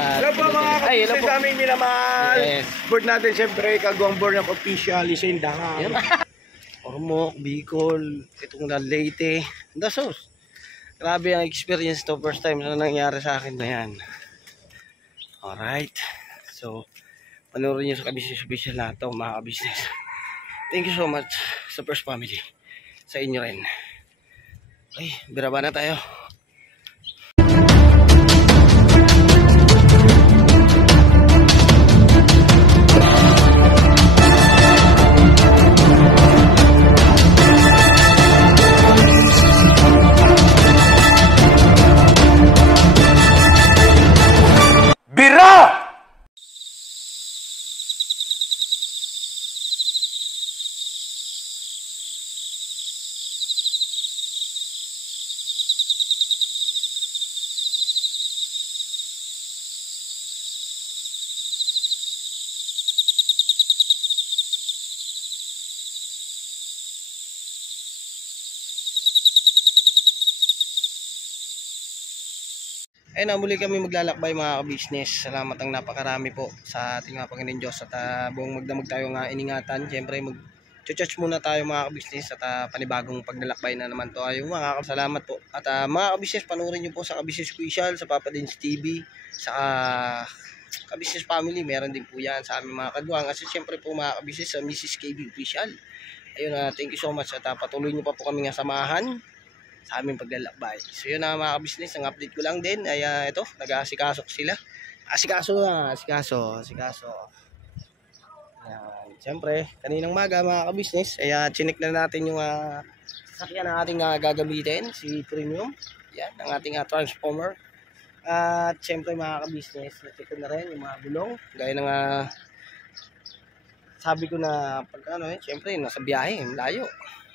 Hello po mga kapatid sa aming minamahal. Yes. Board natin siyempre, kagawang board ng official, Isindang. Ormoc, Bicol, itong Leyte, Dasos. Grabe ang experience to, first time na nangyari sa akin na yan. Alright. So, panoorin nyo sa Ka-Business Official na ito, mga ka-business. Thank you so much sa First Family. Sa inyo rin. Okay, biraba na tayo. Ay na muli kami maglalakbay mga ka-business. Salamat ang napakarami po sa ating mga Panginoon Diyos at buong magdamag tayo nga iningatan. Siyempre mag-church muna tayo mga ka-business at panibagong paglalakbay na naman to ay mga salamat po. At mga ka-business, panoorin nyo po sa Ka-Business Official, sa Papa Dins TV, sa Ka-Business Family, meron din po yan sa aming mga kagwang. Kasi siyempre po mga ka-business sa Mrs. KB Official. Ayun, thank you so much at patuloy nyo pa po kami nga samahan sa aming paglalakbay. So yun na mga ka-business, ang update ko lang din ay ito, nag-aasikasok sila. Asikaso. Ayan, siyempre, kaninang maga mga ka-business, ay chinik na natin yung sasakyan na ating gagamitin, si Premium. Yan, ang ating transformer. At siyempre mga ka-business, na-check ko na rin yung mga gulong. Gaya ng sabi ko na pagka siyempre, nasa biyahe, layo.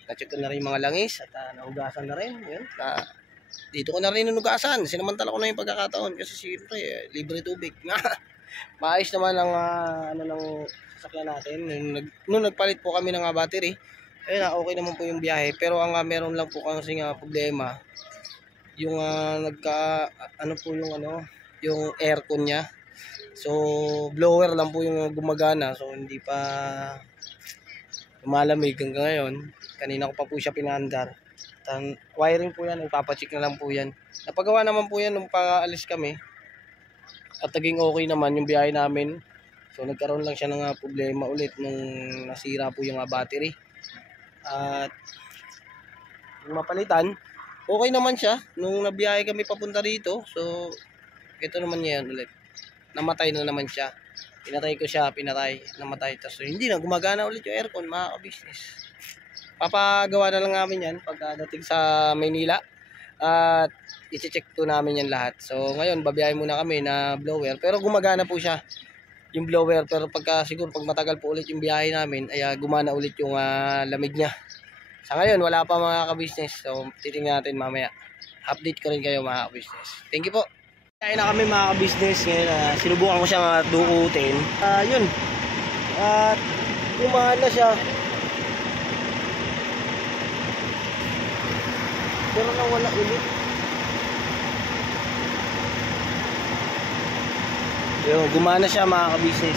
Na-check ko na rin yung mga langis at nahugasan na rin. Yun. Dito ko na rin nanugasan. Sinamantala ko na yung pagkakataon kasi siyempre libre tubig. Maayos naman ang ng sasakyan natin. Nung nagpalit po kami ng battery, ayun okay naman po yung biyahe. Pero ang meron lang po kasi problema, yung yung aircon niya. So blower lang po yung gumagana. So hindi pa malamig hanggang ngayon. Kanina ko pa po siya pinaandar. Wiring po yan, ipapacheck na lang po yan. Napagawa naman po yan nung paalis kami. At naging okay naman yung biyahe namin. So nagkaroon lang siya ng problema ulit nung nasira po yung battery. At yung mapalitan, okay naman siya nung nabiyahe kami papunta dito. So ito naman yan ulit. Namatay na naman siya. Pinatay ko siya, namatay. So hindi na gumagana ulit yung aircon mga ka-business. Papagawa na lang namin yan pagdating sa Maynila at i-check to namin yan lahat. So ngayon babiyahin muna kami na blower pero gumagana po siya yung blower pero siguro pag matagal po ulit yung biyahe namin ay gumana ulit yung lamig niya. Sa ngayon wala pa mga ka-business, so titingnan natin mamaya. Update ko rin kayo mga ka-business. Thank you po. Kaya na kami mga ka-business ngayon, sinubukan ko siyang dukutin. Yun at gumana siya. Pero nawala ulit. Yun, gumana siya mga ka-business.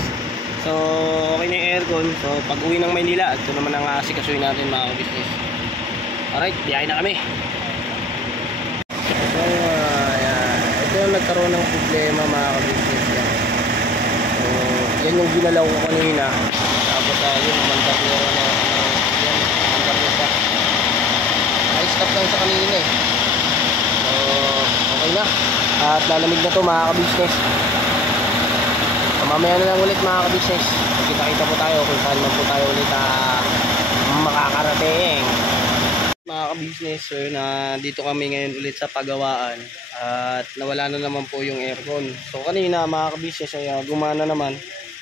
So, okay na yung aircon. So, pag uwi ng Maynila, ito naman ang asikasuhin natin mga ka-business. Alright, biyahe na kami. So, ito yung nagkaroon ng problema mga ka-business. So, yan yung ginalaw ko kanina. Tapos, yun, mandar niya na. Yan, mandar niya pa. Stop lang sa kanina eh. So okay na. At lalamig na to mga ka-business. So, mamaya na lang ulit mga ka-business. Kita-kita po tayo kung saan man po tayo ulit makakarating. Mga ka-business, so dito kami ngayon ulit sa pagawaan. At nawala na naman po yung aircon. So kanina mga ka-business ay gumana naman.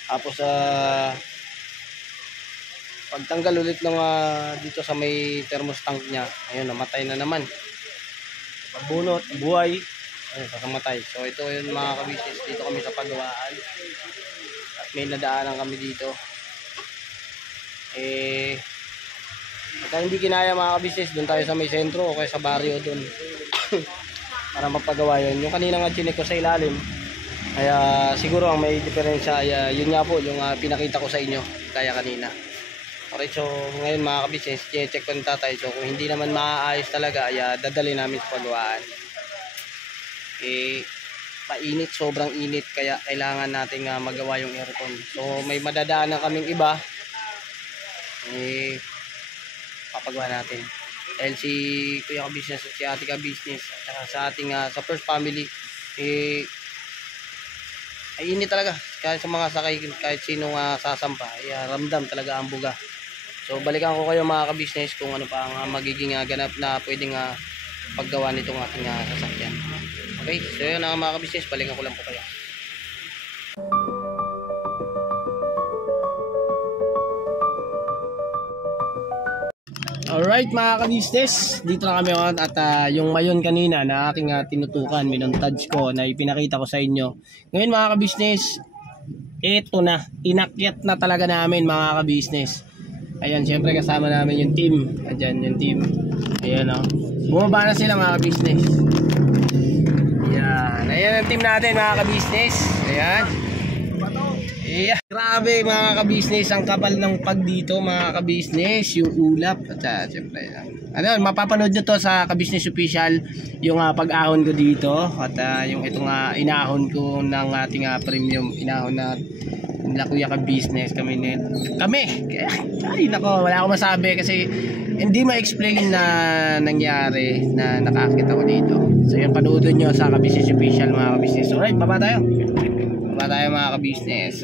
Tapos pagtanggal ulit ng dito sa may thermos tank niya, ayun, namatay na naman. Pagbunot, buhay, ayun, kakamatay. So ito yun mga ka-business, dito kami sa pagawaan. At may nadaanan kami dito. Pagka hindi kinaya mga ka-business, doon tayo sa may sentro o kaya sa baryo doon. Para magpagawa yun. Yung kanina nga chinek ko sa ilalim, Kaya siguro ang may diferensya ay yun nga po yung pinakita ko sa inyo kaya kanina. Okay, so ngayon mga kabisnes, check ko ng tatay. So kung hindi naman maaayos talaga ay dadali namin sa pagawaan. Painit, sobrang init, kaya kailangan nating magawa yung aircon. So may madadaanan kaming iba, papagawa natin. Dahil si Kuya Ka-Business at si Ate Ka-Business at saka sa ating sa first family, ay init talaga. Kahit sa mga sakay, kahit sinong sasampa, ramdam talaga ang buga. So balikan ko kayo mga ka-business kung ano pa ang magiging ganap na pwedeng paggawa nitong ating sasakyan. Okay, so yun mga ka-business, balikan ko lang po kayo. Alright mga ka-business, dito na kami at yung mayon kanina na aking tinutukan, minontage ko na ipinakita ko sa inyo. Ngayon mga ka-business, ito na, inakyat na talaga namin mga ka-business. Ayan, syempre kasama namin yung team. Ayan, yung team. Ayan o. Bumaba na sila mga ka-business. Ayan. Ayan ang team natin mga ka-business. Ayan. Ayan. Grabe mga ka-business. Ang kapal ng pag dito mga ka-business. Yung ulap. At syempre. Ano, mapapanood nyo to sa Ka-Business Official. Yung pag-ahon ko dito. At yung itong inahon ko ng ating premium. Inahon na Kuya Ka-Business kami. Ay nako, wala akong masabi kasi hindi ma-explain na nangyari na nakakita ko dito. So yun, panoodin nyo sa Ka-Business Official mga ka-business. Alright, baba tayo mga ka-business.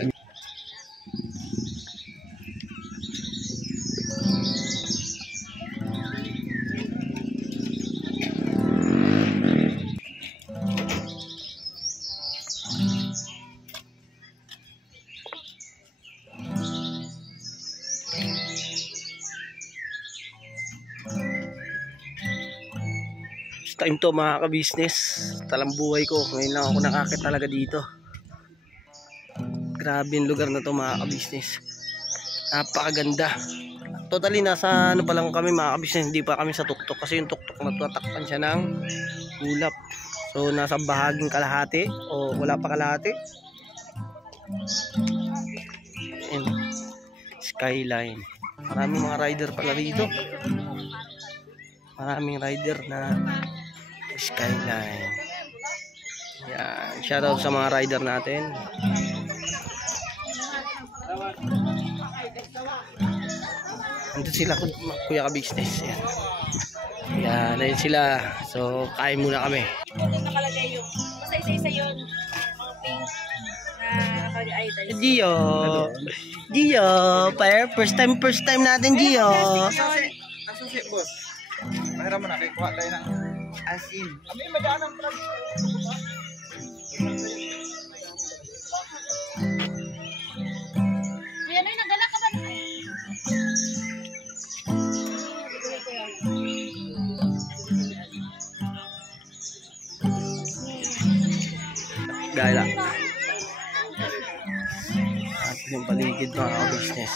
Time to mga ka-business, talang buhay ko ngayon lang ako nakakit talaga dito. Grabe yung lugar na to mga ka-business, napakaganda. Totally nasa ano pa lang kami mga ka-business, hindi pa kami sa tuktok kasi yung tuktok natatakpan siya ng ulap. So nasa bahaging kalahati o wala pa kalahati. And skyline, maraming mga rider pala rito, maraming rider na skyline. Yan, shoutout sa mga rider natin. Andun sila Kuya Ka-Business. Yan. Yan, ayun sila. So kain muna kami. Nakalagay yung basta isa-isa yun, mga pink na nakalagay. Gio, first time natin Gio. Asusi, boss. Mahira mo na, kay kuha tayo ng asin. Abi, madaan ang plug. Kuya, Noy, nagdala ka ba? Gala. At yung paligid mga ka-business.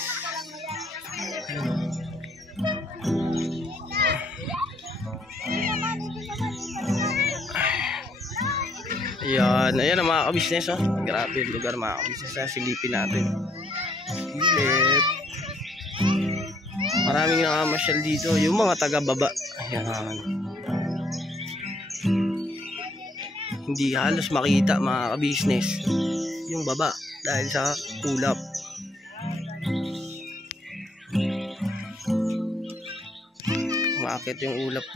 Ayan, ayan ang mga ka-business oh. Grabe yung lugar mga ka-business. Silipin natin. Silip. Maraming nakamasyal dito. Yung mga taga-baba. Ayan. Hindi halos makita mga ka-business yung baba dahil sa ulap. Umaakit yung ulap.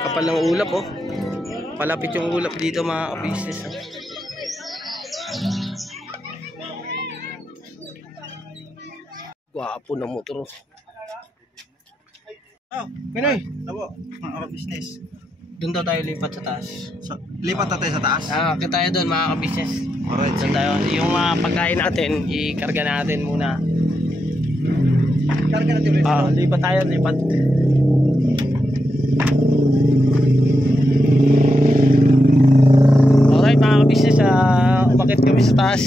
Kapal ng ulap oh. Palapit yung ulap dito mga ka-business oh. Gwapo na motor oh. Pinoy, Abo, mga ka-business. doon daw tayo lipat sa taas. Lipat na tayo sa taas. Kita tayo doon mga ka-business. Alright, Doon tayo. Yung pagkain natin, ikarga natin muna. Karga natin ulit. Lipat tayo, lipat. ka-business, umakit kami sa taas.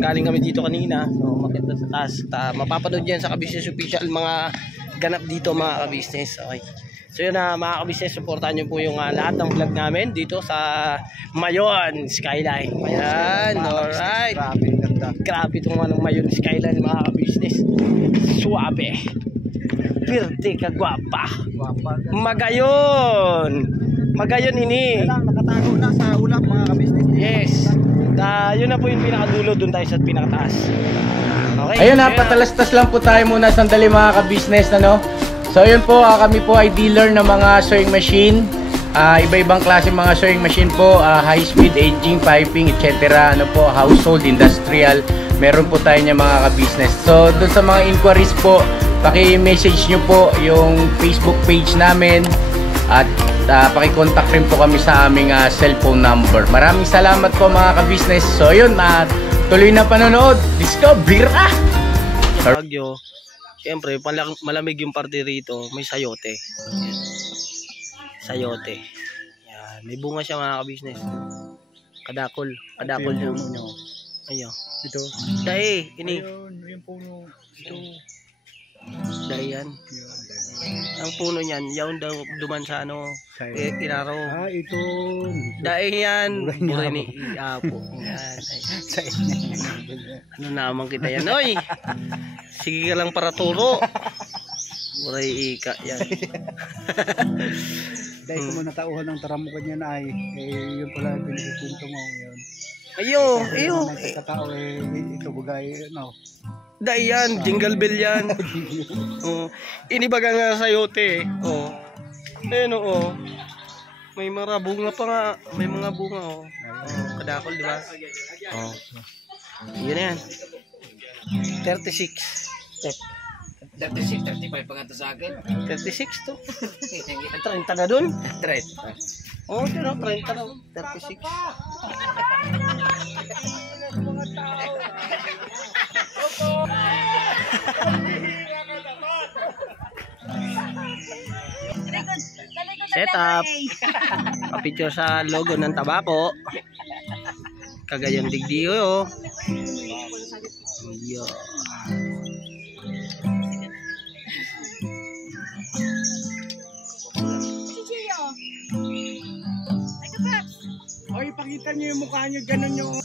Galing kami dito kanina. So, umakit na sa taas. Mapapanood yan sa ka-business official mga ganap dito mga ka-business. Okay. So yun na mga ka-business, supportahan nyo po yung lahat ng vlog namin dito sa Mayon Skyline. Ayan, alright. Grabe, ganda. Grabe itong Mayon Skyline mga ka-business. Suabe. Pirte kagwapa. Magayon. Magayon ini. Lang, nakatago na sa ulap mga ka-business. Yes. Yun na po yung pinakadulo, doon tayo sa pinakataas. Okay. Ayun na, patalastas lang po tayo muna sandali mga ka-business, ano? So yun po, kami po ay dealer ng mga sewing machine. Iba-ibang klase mga sewing machine po, high speed, aging, piping, etc. Ano po, household, industrial. Meron po tayo niya mga ka-business. So doon sa mga inquiries po, paki-message nyo po yung Facebook page namin. At paki-contact rin po kami sa aming cellphone number. Maraming salamat po mga ka-business. So yun, tuloy na panonood. Discover! Sa Baguio, siyempre, malamig yung parte rito, may sayote. Yan. Sayote. Yan. May bunga siya mga ka-business. Kadakol. Kadakol yung ayun. Ito. Dahi, ini. Yung puno. Ito. Dahi yan. Ang puno niyan, yaon daw duman sa ano, Iraro. Ito. Dahi yan. Buray ni Iapo. Yan. Ano naman kita yan, oy? Sige ka lang para turo. Buray ika yan. Dahil kung natauhan ng taramukan niya na ay, yun pala pinagpunto mo yun. Ayo. Nagkakatao ito bagay, no? Dahi yan, jingle bell yan. Inibaga nga sayote. Ayun may mga bunga pa nga. May mga bunga kadakol, di ba? Yun na yan. 36. 36, 35 pa nga to sa akin. 36 to. 30 na dun. 30. Oo, 30 na. 36. Set up. Pa-picture sa logo ng tabako. Kagayang digdiyo. Yo. Oy, pakita niyo yung mukha niyo, ganun yung...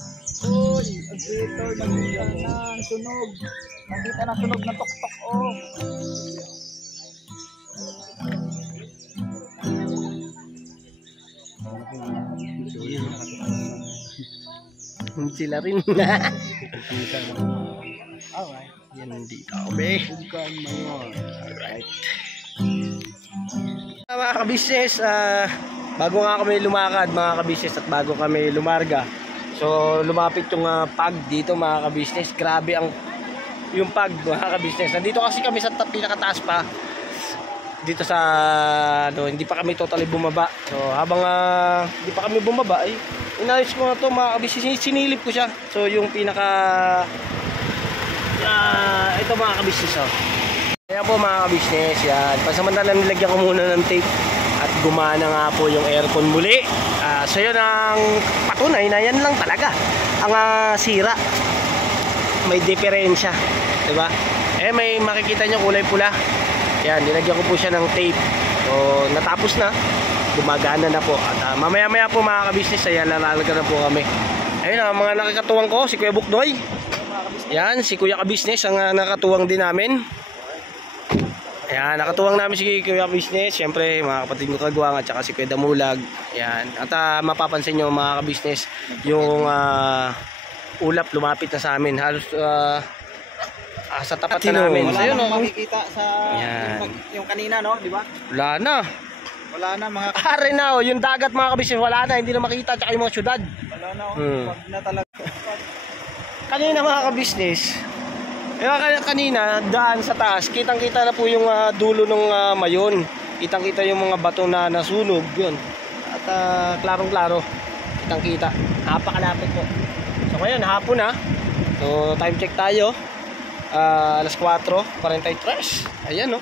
Oy, ang creator ng sunog. Nakita na sunog na tok-tok, Sila rin. Alright. Yan dito kami. Alright. Mga ka-business, bago nga kami lumakad mga ka-business at bago kami lumarga. So lumapit yung pag dito mga ka-business. Grabe yung pag mga ka-business. Nandito kasi kami sa pinakataas pa. Dito sa hindi pa kami totally bumaba. So habang hindi pa kami bumaba ay inayos ko na to mga ka-business. Sinilip ko siya. So yung pinaka ito mga ka-business Kaya po mga ka-business, yan. Pasamantala nilagyan ko muna ng tape at gumana nga po yung aircon muli. So yun ang patunay na yan lang talaga ang sira. May diferensya, diba? May makikita nyo kulay pula. Yan, nilagyan ko po siya ng tape. So natapos na, gumagana na po. At mamaya-maya po mga ka-business, ayan, lalalaga na po kami. Ayun ang mga nakakatuwang ko, si Kuya Buknoy. Yan, si Kuya ka-business ang nakatuwang din namin. Ayan, nakatuwang namin si Kuya Business. Siyempre, mga kapatid ko Kagwang at saka si Kuya Damulag. Ayan. At mapapansin nyo mga ka-business, yung ulap lumapit na sa amin. Halos sa tapat na namin. Wala na makikita sa yung kanina, no? Di ba? Wala na. Wala na mga... Are na, yung dagat mga ka-business, wala na. Hindi na makita. Tsaka yung mga syudad. Wala na, wag na talaga. Kanina mga ka-business, kanina, daan sa taas, kitang-kita na po yung dulo ng Mayon. Kitang-kita yung mga bato na nasunog, yun. At klarong-klaro, kitang-kita. Napakalapit po. So ngayon, hapon na. So time check tayo. Alas 4:43. Ayan, no.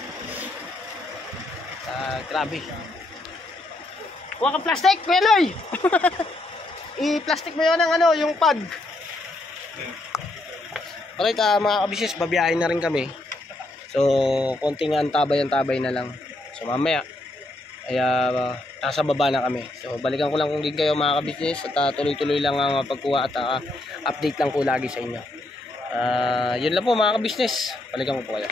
Grabe. Huwag kang plastic, Kuya Noy! i-plastic mo yun ng yung pad. Alright, mga kabisnes, babiyahin na rin kami. So, konting antabay-antabay na lang. So, mamaya, ay nasa baba na kami. So, balikan ko lang kung din kayo mga kabisnes at tuloy-tuloy lang ang pagkuha at update lang po lagi sa inyo. Yun lang po mga kabisnes. Balikan ko po kayo.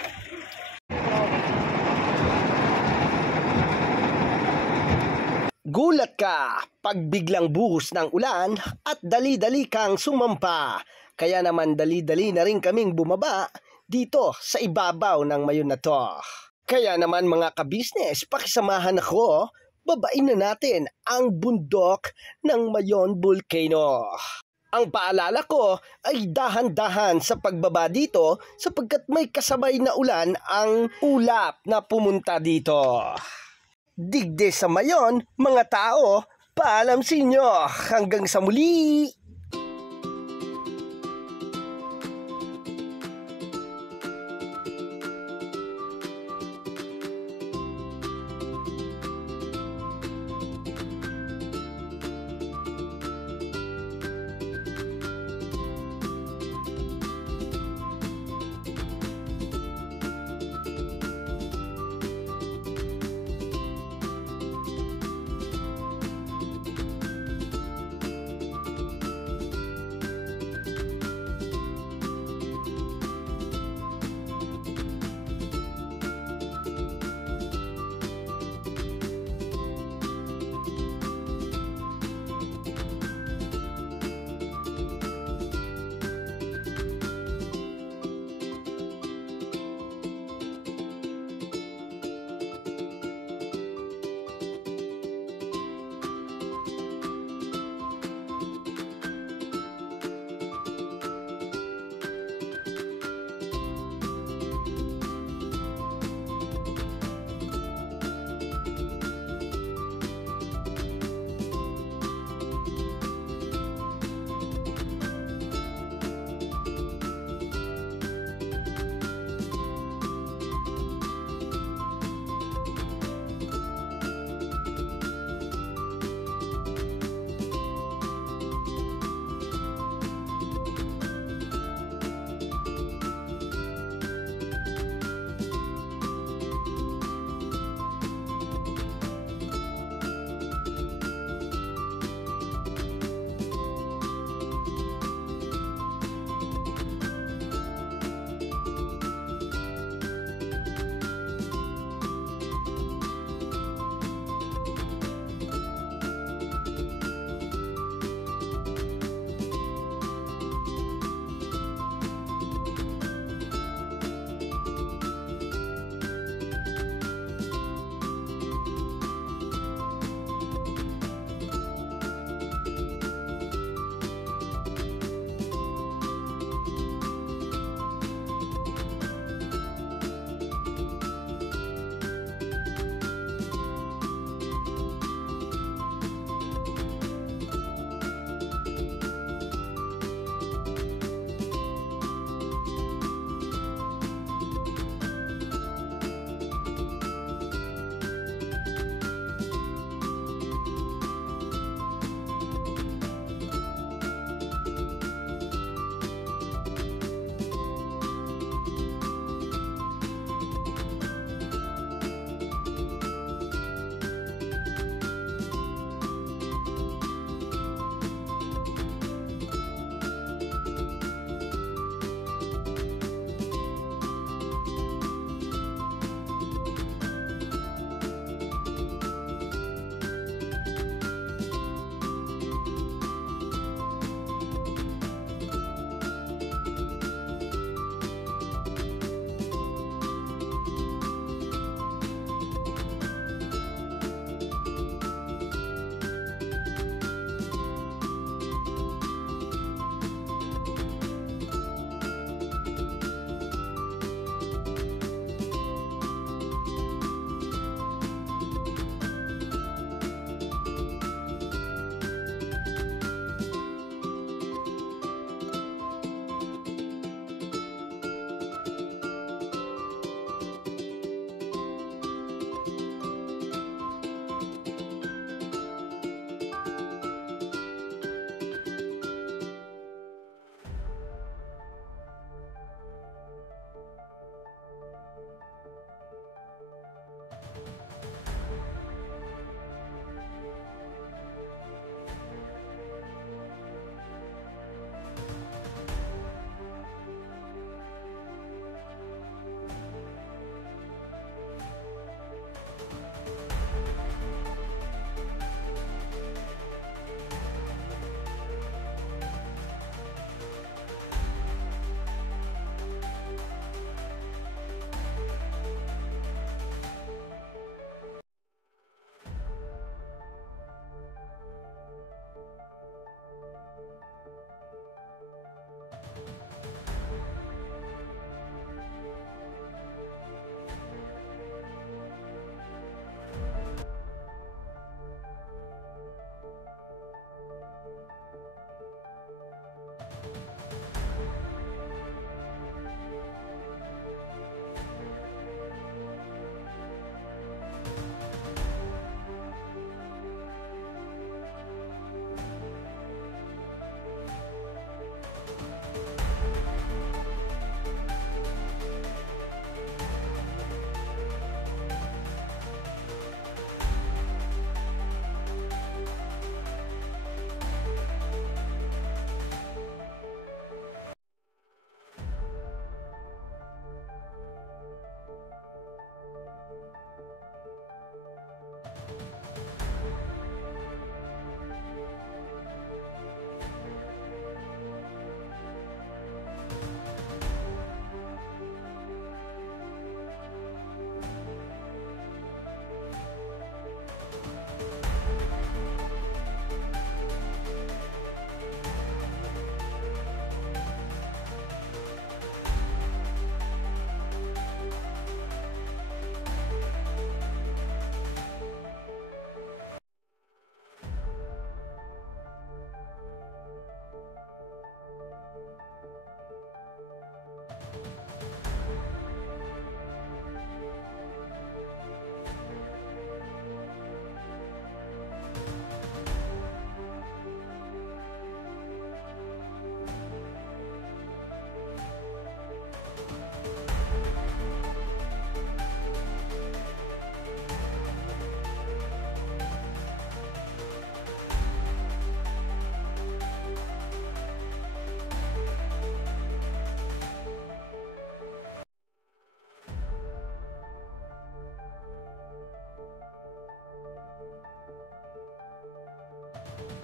Gulat ka pag biglang buhos ng ulan at dali-dali kang sumampa. Kaya naman dali-dali na rin kaming bumaba dito sa ibabaw ng mayon na to. Kaya naman mga kabisnes, pakisamahan ako, babain na natin ang bundok ng Mayon Volcano. Ang paalala ko ay dahan-dahan sa pagbaba dito sapagkat may kasabay na ulan ang ulap na pumunta dito. Digde sa Mayon, mga tao, paalam sa inyo. Hanggang sa muli!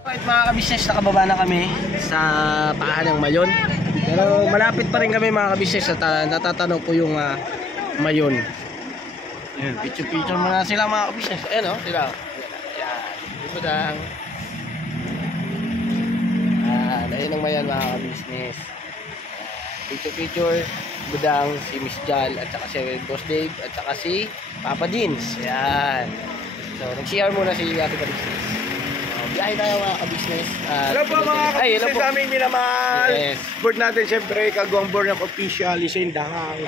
Right, mga kabisnes, nakababa na kami sa paahan ng Mayon. Pero malapit pa rin kami mga kabisnes at natatanong po yung Mayon. Ayan, picture muna sila mga kabisnes. Ayan o, sila. Ayan, budang. Ayan ang Mayon mga kabisnes. Picture, budang, si Miss Jal at saka si Boss Dave at saka si Papa Dins. Ayan. So, nag-CR muna si Ate Kabisnes. Biyahe tayo mga kabisnes. Hello po mga kabisnes sa aming minamahal. Yes. Board natin siyempre, kagwang board ng official, isindahang.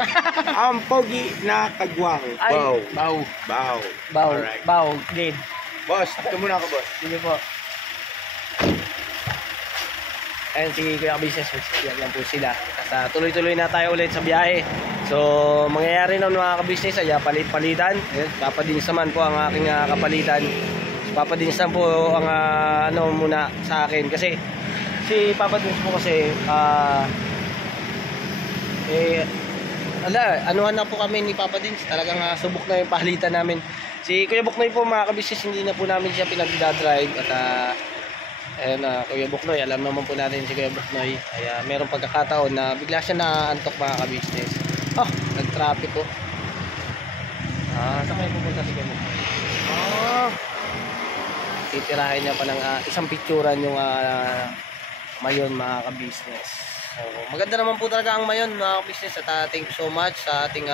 Ang pogi na kagwang. Ay, Bow. Alright. Bow, dead. Boss, ito muna ako, boss. Sige po. Ayan si Kuya Kabisnes, yan lang po sila. At tuloy-tuloy na tayo ulit sa biyahe. So, mangyayari na mga kabisnes ay palit-palitan. Papa Dins naman po ang aking kapalitan. Papa Dins naman po ang ano muna sa akin. Kasi si Papa Dins po kasi anuhan na po kami ni Papa Dins. Talagang subok na yung palitan namin. Si Kuya Buknoy po mga kabisnes, hindi na po namin siya pinagdadrive. At ayan, Kuya Buknoy, alam naman po natin si Kuya Buknoy. Kaya meron pagkakataon na bigla siya naantok mga kabisnes. Nag-traffic po. Saan kayo pupunta si Kuya Buknoy? Titirahin niya pa ng isang picturean yung Mayon mga kabisnes. So, maganda naman po talaga ang Mayon mga kabisnes. At thank you so much sa ating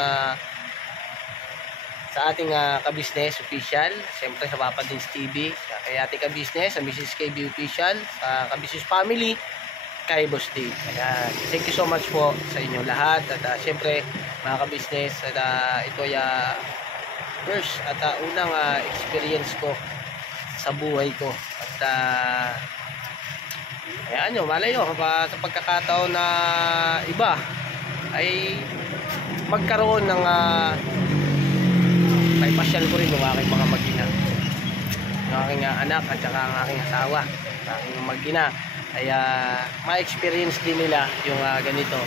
kabisnes official, siyempre sa Papa Dins TV, kay Ate Kabisnes, sa Mrs. KB official, sa Kabisnes family, kay Boss Dave. Ayan. Thank you so much po sa inyo lahat. At siyempre mga kabisnes, ito ay first at unang experience ko sa buhay ko. At ayan nyo, malay nyo sa pagkakataon na iba ay magkaroon ng may pasyal ko rin yung aking mga mag-ina, yung aking anak at saka ang aking asawa, ang aking mag-ina, ay ma-experience din nila yung ganito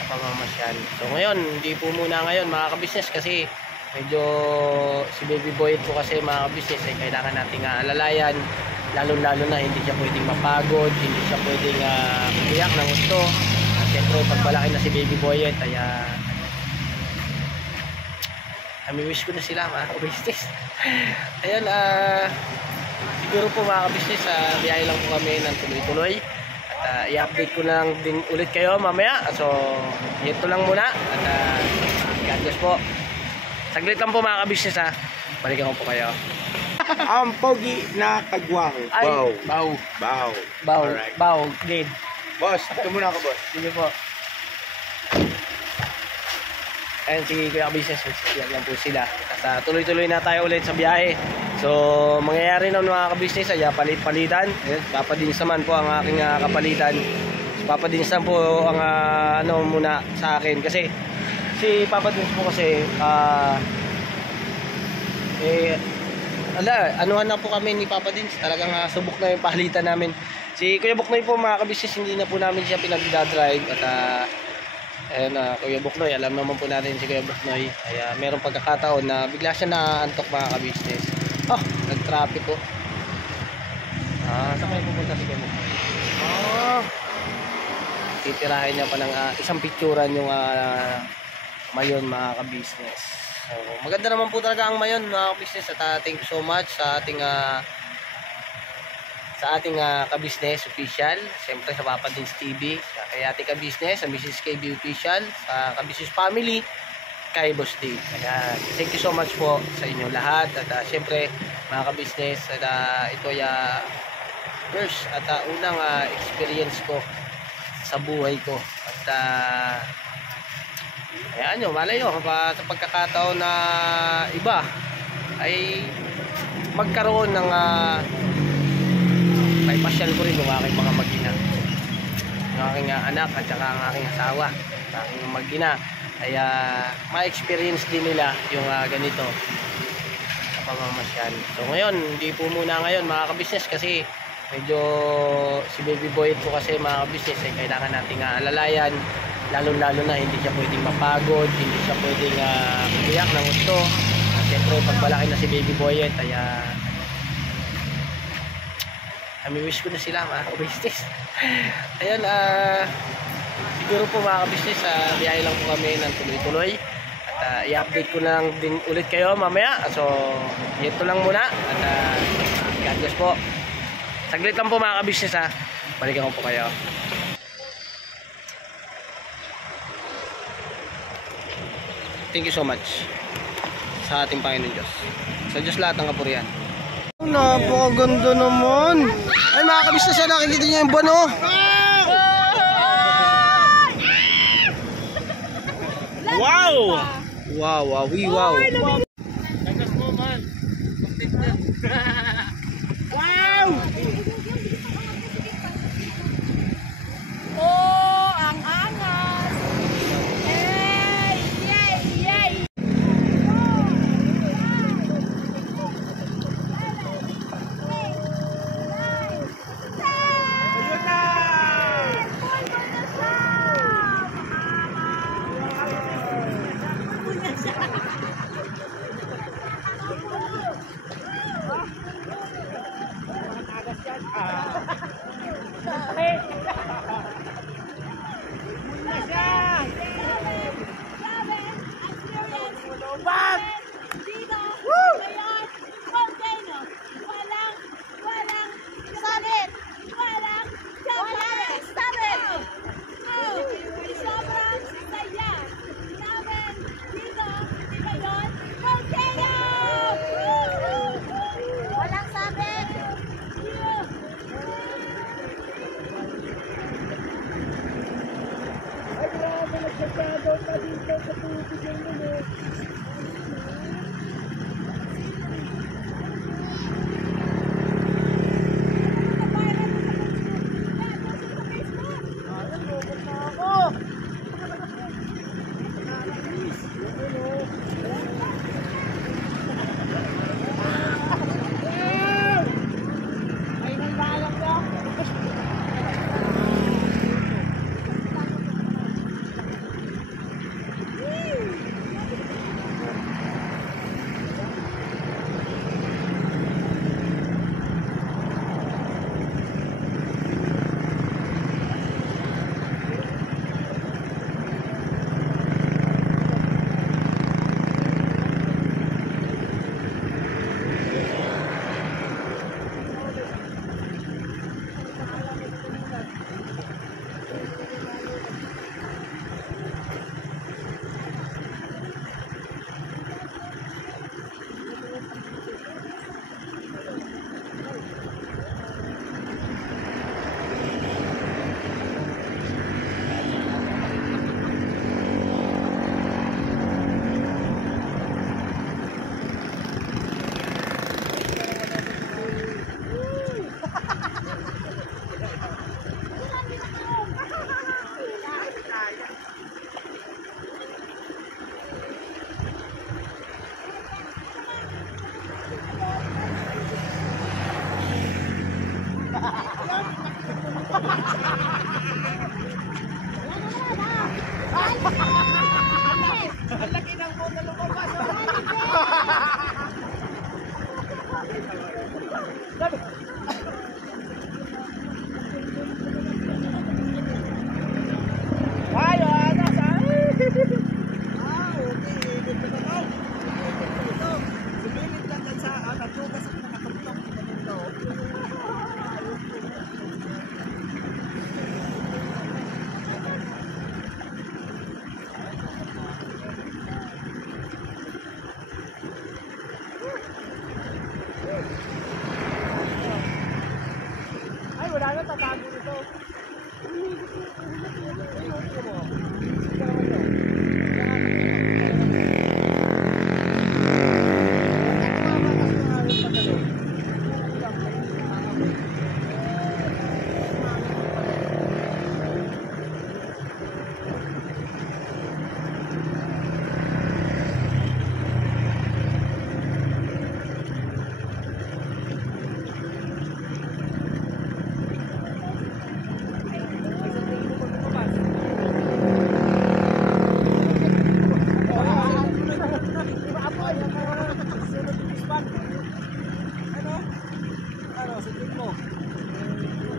sa pamamasyal. So ngayon, hindi po muna ngayon mga kabisnes kasi medyo si baby boy po kasi mga kabisnes ay kailangan nating alalayan, lalo na hindi siya pwedeng mapagod, hindi siya pwedeng umiyak ng gusto. Siyempre pagbalaki na si baby boy ay wish ko na sila mga kabisnes. Ayan, siguro po mga kabisnes, biyahe lang po kami ng tuloy-tuloy. At i-update ko na lang din ulit kayo mamaya. So, ito lang muna. At God bless po. Saglit lang po mga kabisnes balikan ko po kayo. Ang pogi na kagwang. Ay, Bow. Alright. Bow, dead. Boss, ito muna ako, boss. Sige po. Ayan si Kuya Kabisnes, yan lang po sila. At tuloy-tuloy na tayo ulit sa biyahe. So, mangyayari na mga kabisnes ay palit-palitan. Papa Dins naman po ang aking kapalitan. Papa Dins naman po ang ano muna sa akin. Kasi si Papa Dins po kasi anuhan na po kami ni Papa Dins. Talagang subok na yung palitan namin. Si Kuya Buknoy po mga kabisnes, hindi na po namin siya pinagdadrive. At ayan, Kuya Buknoy, alam naman po natin si Kuya Buknoy. Kaya meron pagkakataon na bigla siya naantok mga kabisnes. Nag-traffic po. Saan kayo pupunta si Kuya Buknoy? Titirahin niya pa ng isang picturean yung Mayon mga kabisnes. So, maganda naman po talaga ang Mayon mga kabisnes. At thank you so much sa ating kabisnes official, siyempre sa Papa Dins TV, kay Ate Kabisnes, sa Mrs. KB official, sa Kabisnes family, kay Boss Dave. Ayan. Thank you so much po sa inyo lahat. At siyempre mga kabisnes, ito ay first at unang experience ko sa buhay ko. At ayan nyo, malay nyo sa pagkakataon na iba ay magkaroon ng may pasyal ko rin yung aking mga mag-ina, yung aking anak at saka ang aking asawa, ang aking mag-ina, ay ma-experience din nila yung ganito sa pamamasyal. So ngayon, hindi po muna ngayon mga kabisnes kasi medyo si baby boy po kasi mga kabisnes ay kailangan nating alalayan, lalo na hindi siya pwedeng mapagod, hindi siya pwedeng umiyak ng gusto. Siyempre pagbalaki na si baby boy ay Nami-wish ko na sila mga ka-business. Ayun, siguro po mga ka-business, biyahe lang po kami ng tuloy-tuloy. At i-update ko na lang din ulit kayo mamaya. So, ito lang muna. At God bless po. Saglit lang po mga ka-business ha. Balikan ko po kayo. Thank you so much sa ating Panginoon Diyos. Sa Diyos lahat ng kapurihan. Napakaganda naman. Ay mga kabisnes, nakikita niyo yung buwan oh. Wow! Wow, wow, wow. Oh, ang angas. Hey, yay, yay.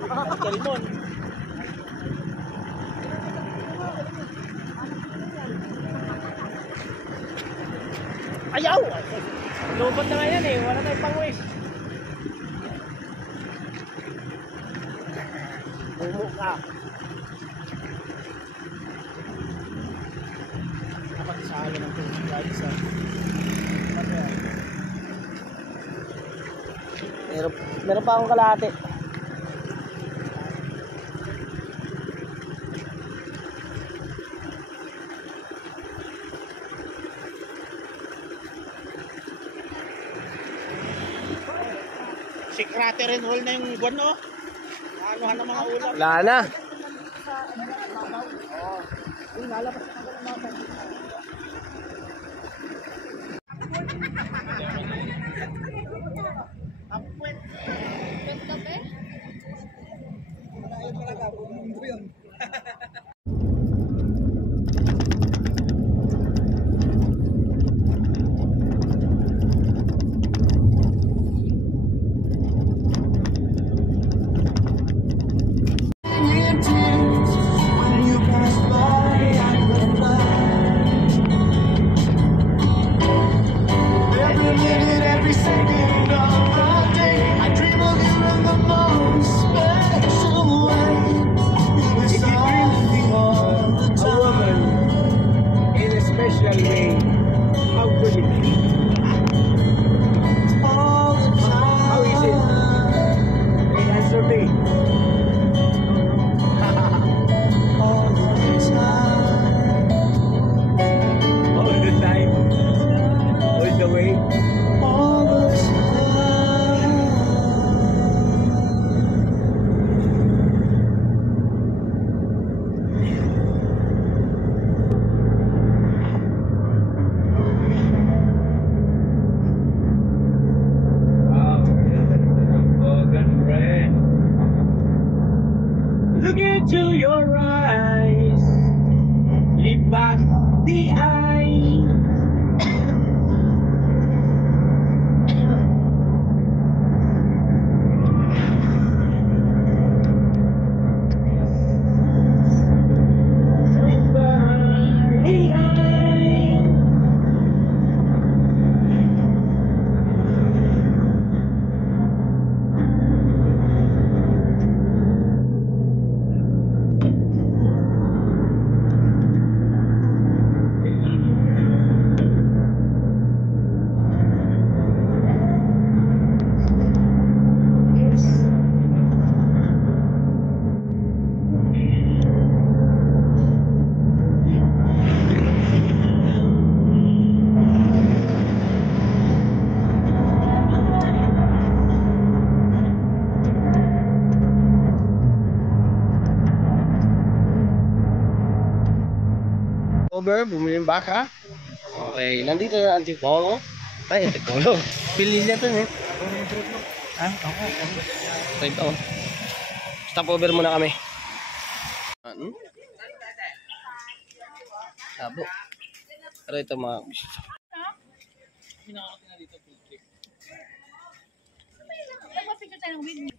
Kalimon. Ayaw! Lobot na nga yan eh. Wala tayong pangwis. Bumo ka. Dapat isahalo ng tubig guys. Meron pa akong kalahati. Si crater and hole na yung buwan, no? Anuhan ng mga ulam. Wala na. Look into your eyes, leave back the eye. Leave back the eye. Over, bumili ng baka. Okay, nandito na Antipolo. Ay, Antipolo. Pili na ito eh. Ha? Ako. Right on. Stop over muna kami. Ano? Sabo. Pero ito mga... Nagpapicture tayo ng video.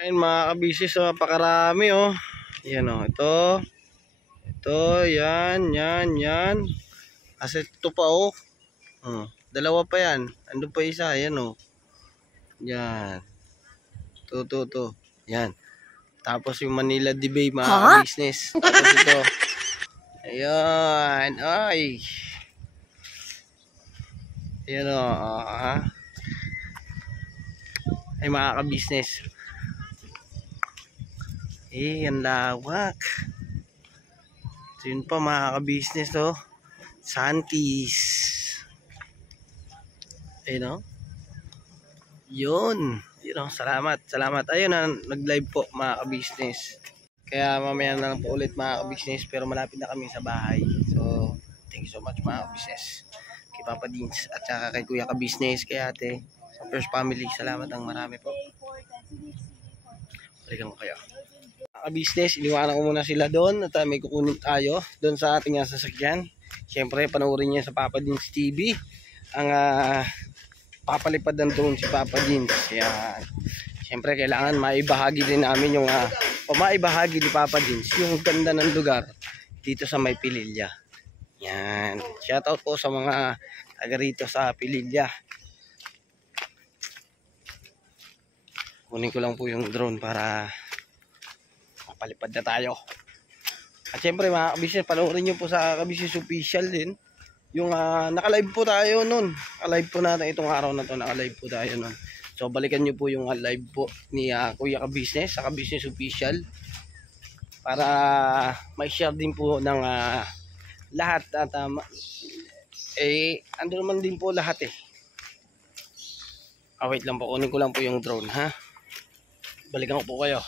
Ayun mga kabisis, so napakarami oh. Yan oh, ito, yan. Kasi ito pa oh. Dalawa pa yan. Ando pa isa, yan oh. Yan. To. Yan. Tapos yung Manila Debay mga business. Tapos ito. Ayan. Ay. Yan oh. Ay mga ka-business. Ang lawak. So yun pa mga ka-business oh. Santis. Ayun oh. Yun oh, salamat. Ayun na, nag-live po mga ka-business. Kaya mamaya na lang po ulit mga ka-business, pero malapit na kami sa bahay. So, thank you so much mga ka-business. Kay Papa Dins at saka kay Kuya ka-business, kay ate, sa First Family. Salamat ang marami po. Balikan ko kayo. ka-business, iniwanan ko muna sila doon at may kukunin tayo doon sa ating sasakyan. Siyempre, panoorin niyo sa Papa Dins TV ang papalipad ng drone si Papa Dins. Kaya, siyempre, kailangan maibahagi din namin yung maibahagi ni Papa Dins yung ganda ng lugar dito sa may Pililya. Yan. Shoutout po sa mga taga rito sa Pililya. Kunin ko lang po yung drone para mapalipad na tayo. At syempre mga kabisnes, panoorin nyo po sa Kabisnes Official din. Yung naka-live po tayo nun. Naka-live po natin itong araw na to. Naka-live po tayo nun. So balikan nyo po yung live po ni Kuya Kabisnes sa Kabisnes Official. Para may-share din po ng lahat. At ando naman din po lahat eh. Wait lang po. Kunin ko lang po yung drone ha. Balikan ko po kayo.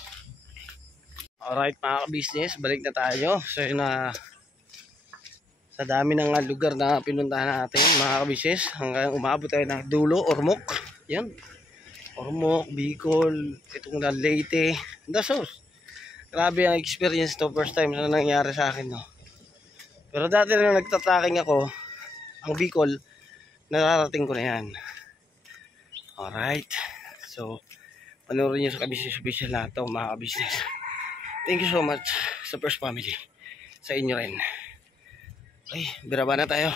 Alright mga ka-business, balik na tayo. So yun sa dami ng lugar na pinuntahan natin mga ka-business, hanggang umabot tayo ng dulo, Ormoc. Yan. Ormoc, Bicol, itong Leyte, Dasos. Grabe ang experience to, first time na nangyari sa akin. No? Pero dati na nagtatracking ako, ang Bicol, nararating ko na yan. Alright. So, panoorin nyo sa Kabisnes Official na ito mga ka-business. Thank you so much sa First Family. Sa inyo rin. Okay, biraba na tayo.